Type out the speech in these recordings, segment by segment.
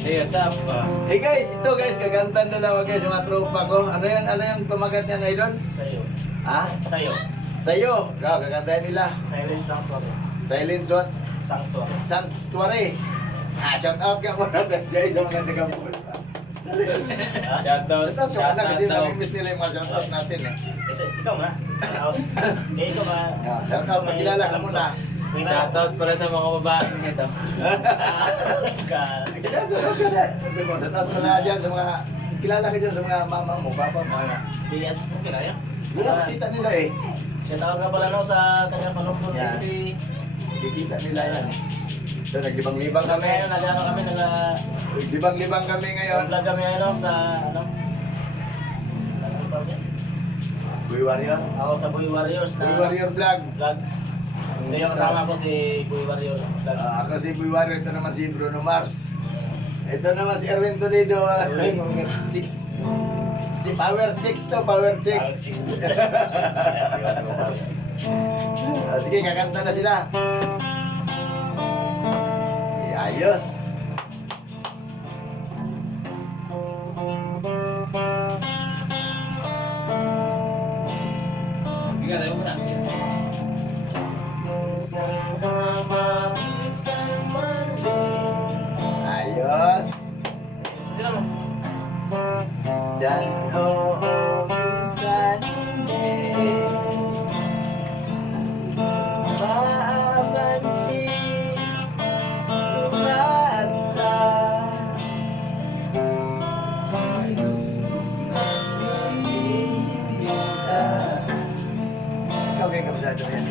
Hey, what's up? Hey guys, ito guys, kagantan na lang guys, yung mga tropa ko. Ano yung pamagat niya na idol? Sa'yo. Ha? Sa'yo. Sa'yo. Kagantahin nila. Silent Sanctuary. Silence what? Sanctuary. Sanctuary. Shout out ka muna dahil sa mga taga-bukol. Shoutout. Shout out ka muna kasi namimiss nila yung mga shout out natin eh. Kasi ikaw nga. Hindi ikaw nga. Shout out, pakilala ka muna. Shoutout para sa mga babae nito. Shout out pala dyan sa mga, kilala ka dyan sa mga mama mo, papa mo. Di at okay na yan. Kita nila eh. Shoutout nga pala no sa taga Palukpot. Yan. Hindi. Kikita nila yan eh. So naglibang-libang kami. Ngayon, nag-ano kami, Libang-libang kami ngayon. nag-vlog kami ano sa ano. Ano ba yan? Boy Warrior. Ako sa Boy Warriors na Boy Warrior Vlog. vlog. So yung kasama ko si Boy Warrior vlog. Ako si Boy Warrior. Ito naman si Bruno Mars. Ito naman si Erwin Toledo. Chicks. Power chicks to, power chicks. Sige, kakanta na sila. Ayos. Sige, tayo muna. Ayos. Sino mo? Diyan, oo, minsan hindi. Maabanti, lumata. Ay, gustos na bibiglas. Ikaw kayo kabisado yan.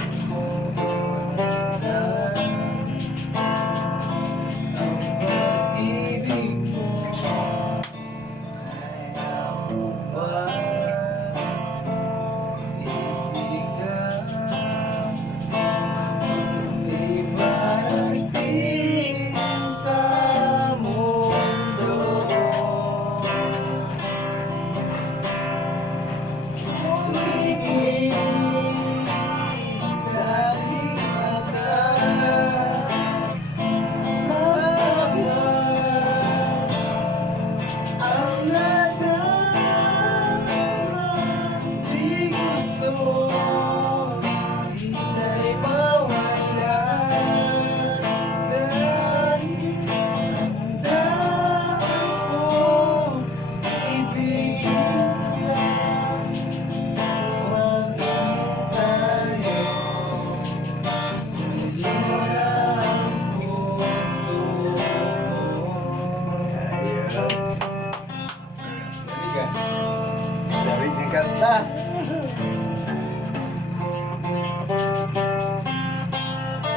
Darig ng kanta.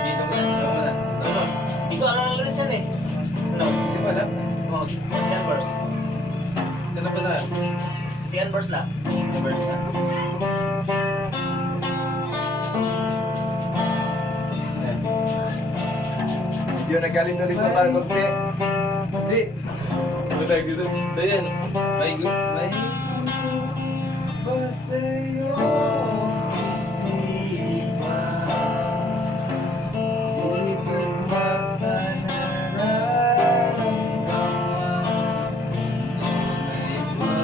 Dito mo na. Ano? Hindi ko alam ang lyrics yan eh. Ano? Hindi ko alam. Oh, si Anvers. Saan na ba na? Si Anvers na. Anvers na. Medyo nagkalito-lito para konti. Hindi. Ano tayo dito? So yan. May good. May... Sa'yo isipan dito pa sa nararamdaman tunay ba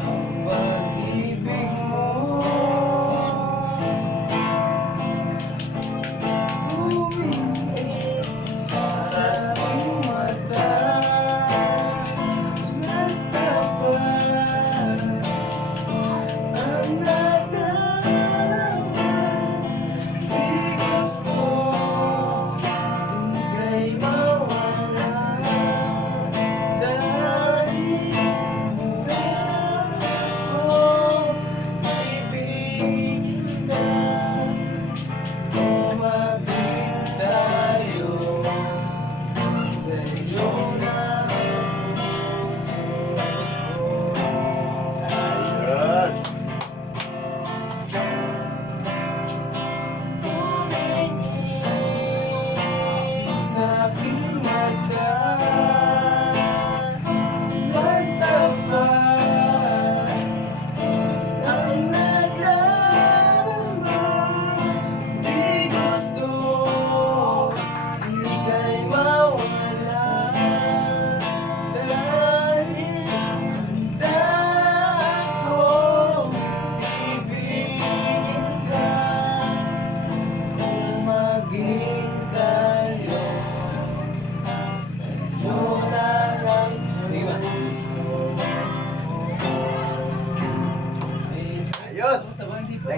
ang pag-ibig mo tumingin sa iyong mata nagtapat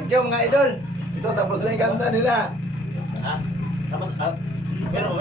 Thank you mga idol. Ito tapos na yung kanta nila. Ha? Tapos, pero,